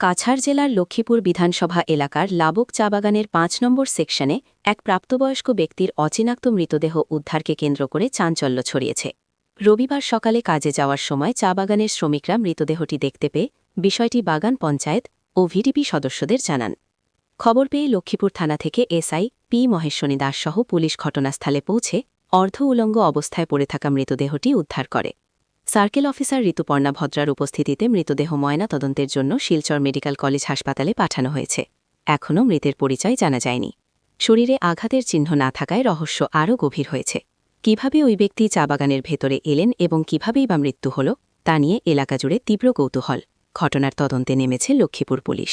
কাছাড় জেলার লক্ষ্মীপুর বিধানসভা এলাকার লাবক চা বাগানের ৫ নম্বর সেকশনে এক প্রাপ্তবয়স্ক ব্যক্তির অচিনাক্ত মৃতদেহ উদ্ধারকে কেন্দ্র করে চাঞ্চল্য ছড়িয়েছে। রবিবার সকালে কাজে যাওয়ার সময় চা বাগানের শ্রমিকরা মৃতদেহটি দেখতে পেয়ে বিষয়টি বাগান পঞ্চায়েত ও ভিডিপি সদস্যদের জানান। খবর পেয়ে লক্ষ্মীপুর থানা থেকে এসআই পি মহেশ্বনী দাসসহ পুলিশ ঘটনাস্থলে পৌঁছে অর্ধ উলঙ্গ অবস্থায় পড়ে থাকা মৃতদেহটি উদ্ধার করে। সার্কেল অফিসার ঋতুপর্ণা ভদ্রার উপস্থিতিতে মৃতদেহ ময়না তদন্তের জন্য শিলচর মেডিকেল কলেজ হাসপাতালে পাঠানো হয়েছে। এখনও মৃতের পরিচয় জানা যায়নি। শরীরে আঘাতের চিহ্ন না থাকায় রহস্য আরও গভীর হয়েছে। কিভাবে ওই ব্যক্তি চা বাগানের ভেতরে এলেন এবং কিভাবেই বা মৃত্যু হল তা নিয়ে এলাকা জুড়ে তীব্র কৌতূহল। ঘটনার তদন্তে নেমেছে লক্ষ্মীপুর পুলিশ।